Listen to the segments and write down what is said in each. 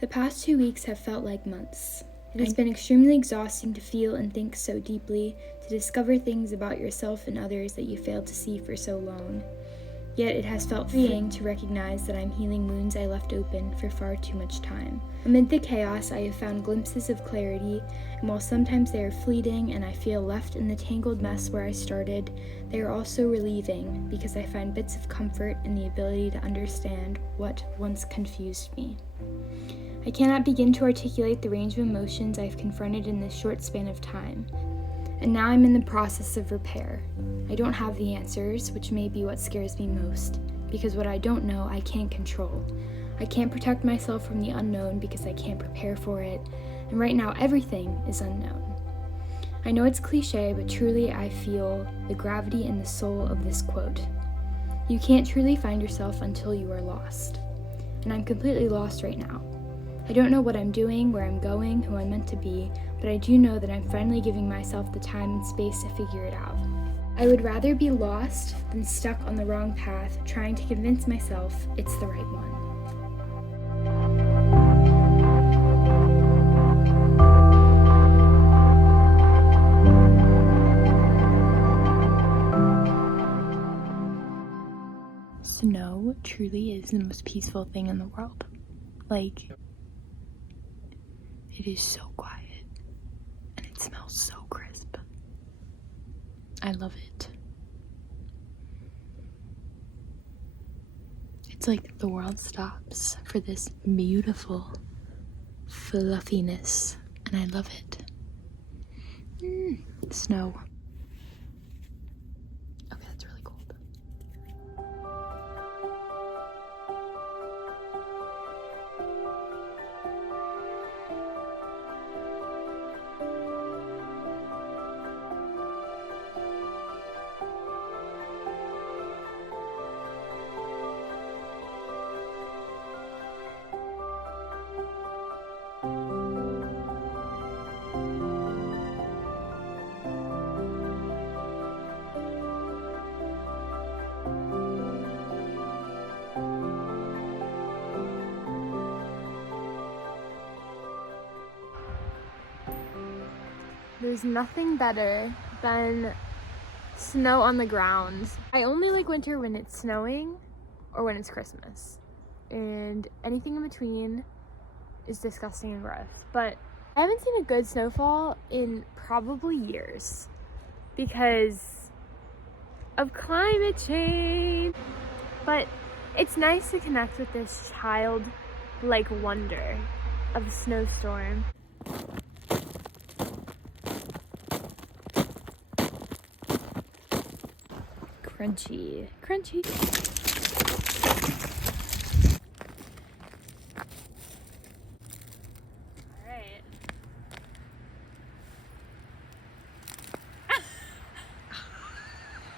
The past 2 weeks have felt like months. It has been extremely exhausting to feel and think so deeply, to discover things about yourself and others that you failed to see for so long. Yet it has felt freeing to recognize that I'm healing wounds I left open for far too much time. Amid the chaos, I have found glimpses of clarity, and while sometimes they are fleeting and I feel left in the tangled mess where I started, they are also relieving because I find bits of comfort in the ability to understand what once confused me. I cannot begin to articulate the range of emotions I have confronted in this short span of time. And now I'm in the process of repair. I don't have the answers, which may be what scares me most, because what I don't know, I can't control. I can't protect myself from the unknown because I can't prepare for it, and right now everything is unknown. I know it's cliche, but truly I feel the gravity and the soul of this quote. You can't truly find yourself until you are lost. And I'm completely lost right now. I don't know what I'm doing, where I'm going, who I'm meant to be, but I do know that I'm finally giving myself the time and space to figure it out. I would rather be lost than stuck on the wrong path, trying to convince myself it's the right one. Snow truly is the most peaceful thing in the world. It is so quiet, and it smells so crisp. I love it. It's like the world stops for this beautiful fluffiness, and I love it. Snow. Okay, that's really cold. There's nothing better than snow on the ground. I only like winter when it's snowing or when it's Christmas. And anything in between is disgusting and gross. But I haven't seen a good snowfall in probably years because of climate change. But it's nice to connect with this childlike wonder of a snowstorm. Crunchy, crunchy. All right.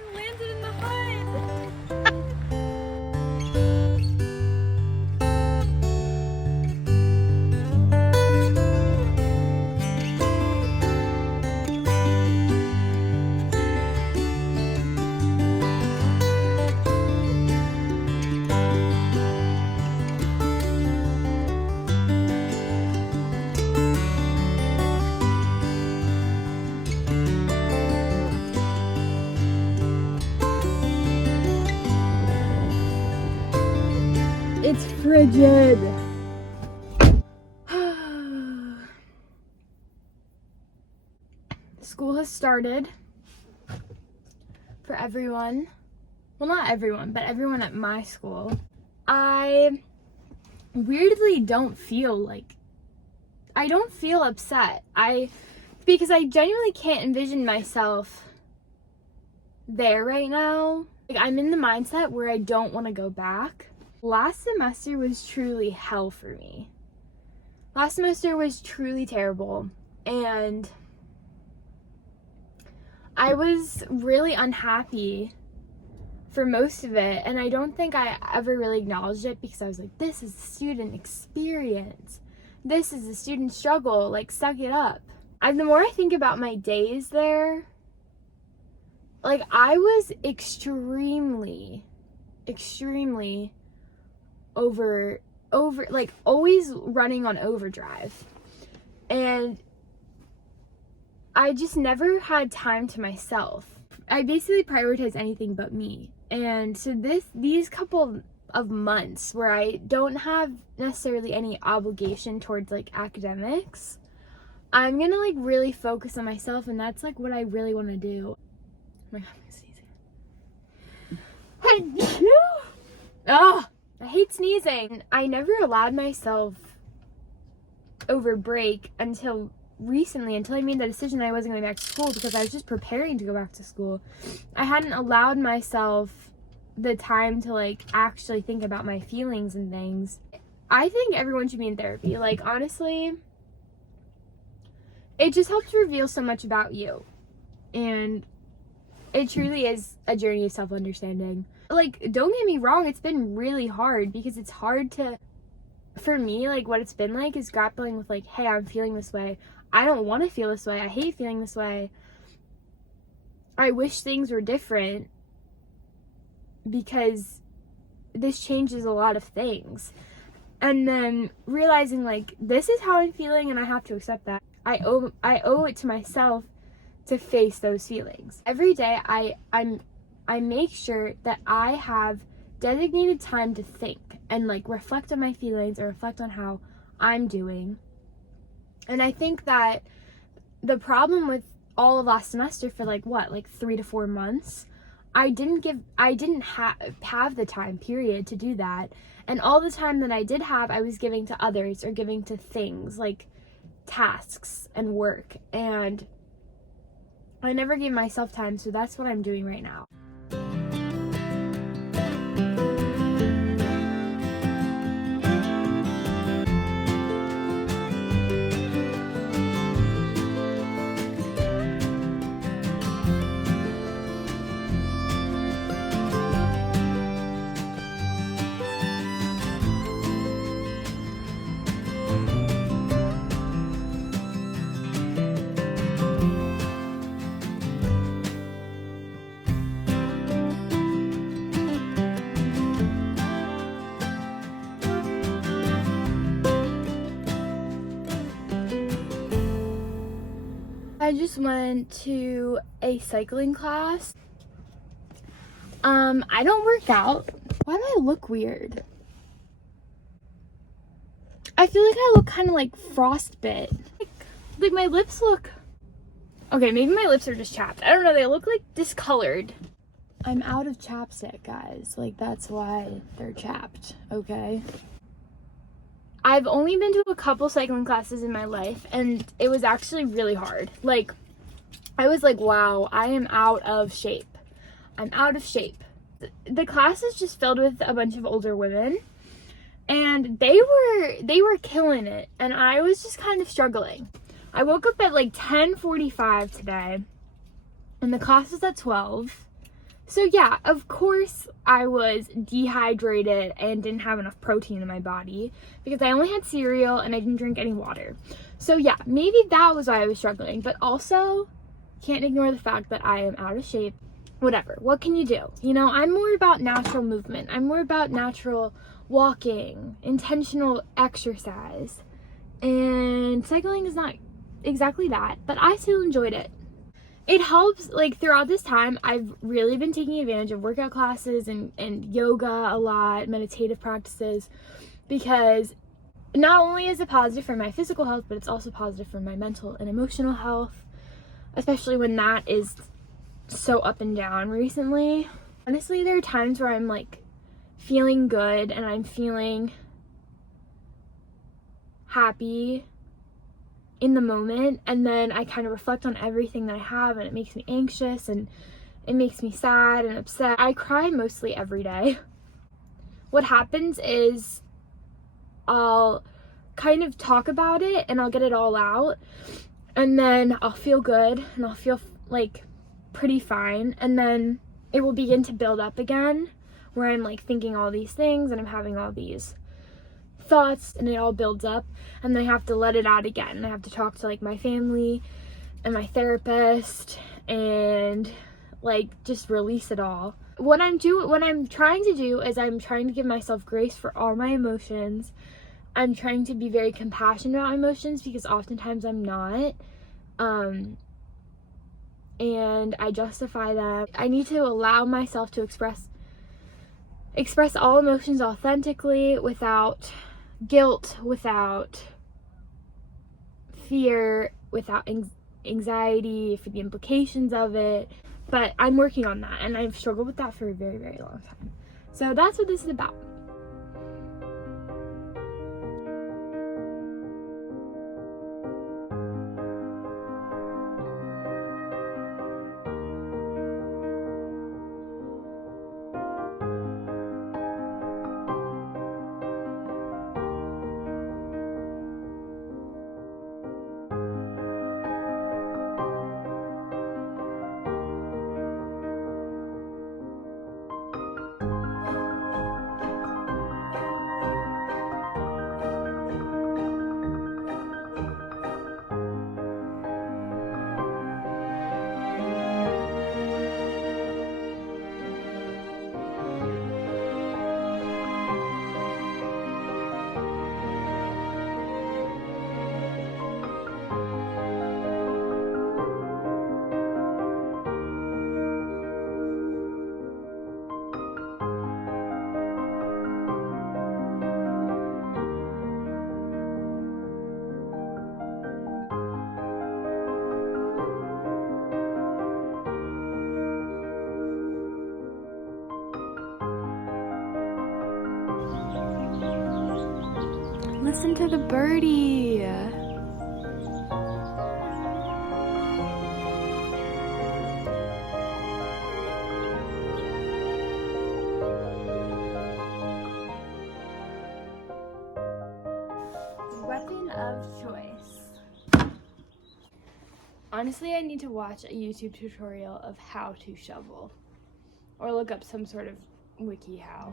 You landed in the hood. It's frigid. School has started for everyone. Well, not everyone, but everyone at my school. I weirdly don't feel upset. Because I genuinely can't envision myself there right now. I'm in the mindset where I don't want to go back. Last semester was truly hell for me. Last semester was truly terrible, and I was really unhappy for most of it, and I don't think I ever really acknowledged it because I was like, this is the student experience. This is the student struggle, suck it up. And the more I think about my days there, I was extremely over always running on overdrive. And I just never had time to myself. I basically prioritize anything but me. And so these couple of months where I don't have necessarily any obligation towards like academics, I'm gonna like really focus on myself, and that's like what I really want to do. Oh my god, I'm sneezing. Ah, I hate sneezing. I never allowed myself over break until recently, until I made the decision that I wasn't going back to school, because I was just preparing to go back to school. I hadn't allowed myself the time to like actually think about my feelings and things. I think everyone should be in therapy. Like, honestly, it just helps reveal so much about you, and it truly is a journey of self-understanding. Like, don't get me wrong, it's been really hard, because it's hard to, for me, like, what it's been like is grappling with like, hey, I'm feeling this way. I don't want to feel this way. I hate feeling this way. I wish things were different, because this changes a lot of things. And then realizing like, this is how I'm feeling, and I have to accept that. I owe it to myself to face those feelings. Every day I make sure that I have designated time to think and like reflect on my feelings or reflect on how I'm doing. And I think that the problem with all of last semester for like 3 to 4 months, I didn't have the time period to do that. And all the time that I did have, I was giving to others or giving to things like tasks and work, and I never gave myself time. So that's what I'm doing right now. I just went to a cycling class. I don't work out. Why do I look weird? I feel like I look kind of like frostbite. Like my lips look... Okay, maybe my lips are just chapped. I don't know, they look like discolored. I'm out of chapstick, guys. Like, that's why they're chapped, okay? I've only been to a couple cycling classes in my life, and it was actually really hard. Like, I was like, wow, I am out of shape. I'm out of shape. The class is just filled with a bunch of older women, and they were killing it, and I was just kind of struggling. I woke up at like 10:45 today, and the class was at 12. So yeah, of course I was dehydrated and didn't have enough protein in my body, because I only had cereal and I didn't drink any water. So yeah, maybe that was why I was struggling, but also can't ignore the fact that I am out of shape. Whatever, what can you do? You know, I'm more about natural movement. I'm more about natural walking, intentional exercise. And cycling is not exactly that, but I still enjoyed it. It helps, like, throughout this time, I've really been taking advantage of workout classes and yoga a lot, meditative practices, because not only is it positive for my physical health, but it's also positive for my mental and emotional health, especially when that is so up and down recently. Honestly, there are times where I'm, like, feeling good and I'm feeling happy in the moment, and then I kind of reflect on everything that I have, and it makes me anxious and it makes me sad and upset. I cry mostly every day. What happens is I'll kind of talk about it and I'll get it all out, and then I'll feel good and I'll feel like pretty fine, and then it will begin to build up again, where I'm like thinking all these things and I'm having all these thoughts, and it all builds up, and then I have to let it out again. I have to talk to like my family and my therapist and like just release it all. what I'm trying to do is I'm trying to give myself grace for all my emotions. I'm trying to be very compassionate about my emotions because oftentimes I'm not. And I justify them. I need to allow myself to express all emotions authentically, without guilt, without fear, without anxiety for the implications of it. But I'm working on that, and I've struggled with that for a very, very long time. So that's what this is about. Listen to the birdie. Weapon of choice. Honestly, I need to watch a YouTube tutorial of how to shovel, or look up some sort of wiki how.